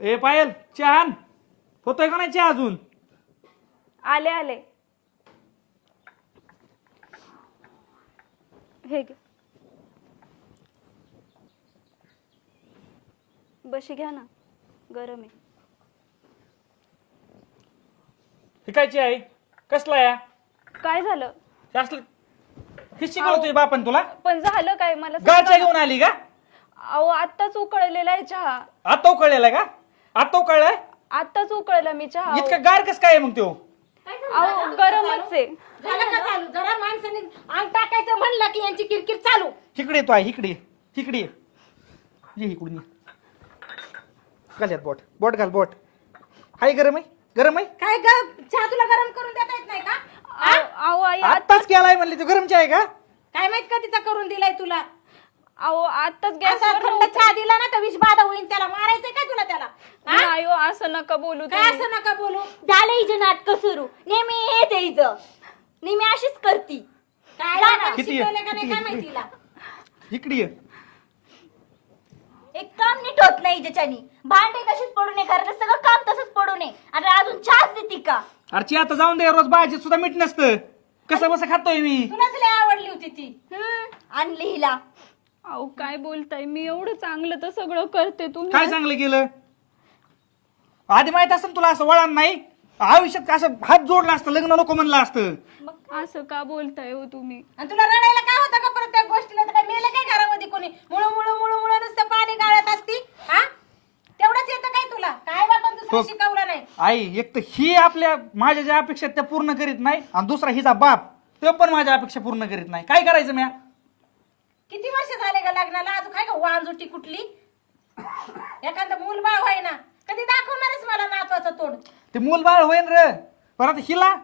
ए पायल चहा आण. होतोय का नाही चहा अजून? आले आले. हे घे. बशी घ्या ना, गरम आहे. हे काय चहा आहे? कसला या काय झालं? असलं हे शिकवतोय बापन तुला? पण झालं काय मला गार सांगा चहा ना. घेऊन आली का? अहो आत्ताच उकळलेला आहे चहा. आता उकळलेला का? आता उकळलाय? आत्ताच उकळला मी चहा. इतका गार कस काय मग तो? अहो गरमच आहे. झालं का चालू? जरा माणसाने अंग टाकायचं म्हणलं की यांची किरकिर चालू. इकडे तो आहे, इकडे इकडे ये इकडून ये. घाल बोट बोट घाल बोट. हाय गरम आहे गरम आहे. काय ग चहा तुला गरम करून देता येत नाही का? अहो आई आत्ताच केलाय म्हणले तू गरम चहा आहे का? काय माहित कधीचा करून दिलाय तुला? अहो आत्ताच असा गॅसवर थंड चहा दिला ना तर विष बाधा होईल. त्याला मारायचंय काय तुला त्याला? नाही हो, असं नका बोलू काय तुम्ही. असं नका बोलू. झालं हिचं नाटक सुरू. नेहमी हेच आहे हिचं. नेहमी अशीच करती. काय जा ना. आपण किती शिकवलं का किती नाही काय माहिती तिला. इकडे ये. एक काम नीट होत नाही हिच्याच्यानी. भांडे तशीच पडू नये, घरातलं सगळं काम तसंच पडू नये आणि अजून चहाच देती का? अरे चहा आता जाऊन दे. रोज भाजीत सुद्धा मीठ नसतं. कसं बस खातोय मी. तुलाच लय आवडली होती ती. आणली हिला. अहो काय बोलताय? मी एवढं चांगलं तर सगळं करते, तुम्ही काय चांगलं केलं? आधी माहित असतं तुला असं वळण नाही. आयुष्यात का असं हात जोडला असतं, लग्न नको म्हणलं असतं. असं का बोलताय हो तुम्ही? आणि तुला रडायला काय होतं का परत त्या गोष्टीला? तर काय मेलं काय घरामध्ये कोणी? मुळू मुळू मुळू मुळू नुसतं पाणी गाळत असती. हा तेवढंच येतं काय तुला? काय बाबा दुसरं हो. शिकवलं नाही. आई एक तर ही आपल्या माझ्या ज्या अपेक्षा आहेत त्या पूर्ण करीत नाही, आणि दुसरा हिचा बाप तो पण माझ्या अपेक्षा पूर्ण करीत नाही. काय करायचं म्या? किती वर्ष झाले का लग्नाला? अजून काय का वांजुटी कुठली? एखादं मूल बाळ आहे ना, कधी दाखवणारच मला नातवाचं तोंड. ते मूल बाळ होईन र. परत हिला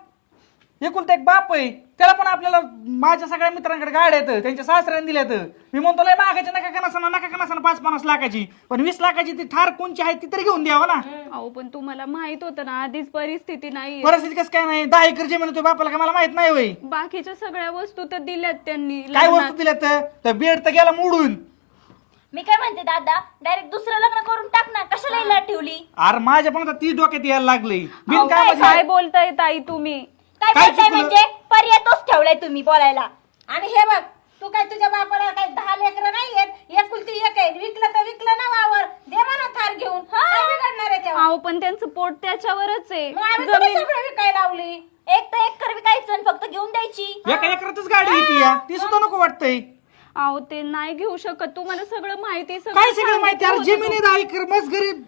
एकुलता एक बाप आहे, त्याला पण आपल्याला माझ्या सगळ्या मित्रांकडे गाड्या आहेत, त्यांच्या सासऱ्याने दिल्यात. मी म्हणतो लय मागायची नका कनासना 5-50 लाखाची, पण 20 लाखाची ती ठार कोणची आहे ती तरी घेऊन द्यावा ना. अहो पण तुम्हाला माहित होतं ना आधीच परिस्थिती नाही. परिस्थिती कसं काय नाही? 10 एकर जमीन होती बापाला, का मला माहित नाही होय? बाकीच्या सगळ्या वस्तू तर दिल्यात त्यांनी काय लग्नात. वस्तू दिल्यात? तर बेड तर गेला मोडून. मी काय म्हणते दादा, डायरेक्ट दुसरं लग्न करून टाक ना. कशाला हिला ठेवली? अरे माझ्या पण आता 30 डोक्यात यायला लागले. अहो, बिनकामाची काय बोलताय ताई तुम्ही? काय काय बोलताय चुकलं? म्हणजे? पर्याय तोच ठेवलाय तुम्ही बोलायला. आणि हे बघ, तू काय तुझ्या बापाला काय 10 लेकरं नाही आहेत? एकुलती एक आहे. विकलं तर विकलं ना वावर. दे म्हणा थार घेऊन. काय बिघडणार आहे तेव्हा? अहो पण त्यांचं पोट त्याच्यावरच आहे. मग आम्ही तुला जमीन सगळं विकायला लावली. एक तर एक कर विकायचं आणि फक्त घेऊन द्यायची. एका एकरातच गाडी येते या, ती सुद्धा नको वाटतंय. अहो ते नाही घेऊ शकत. तुम्हाला सगळं माहिती काय सगळं माहिती? अरे सांगितलं जमीन आहे 10 एकर, मस्त गरीब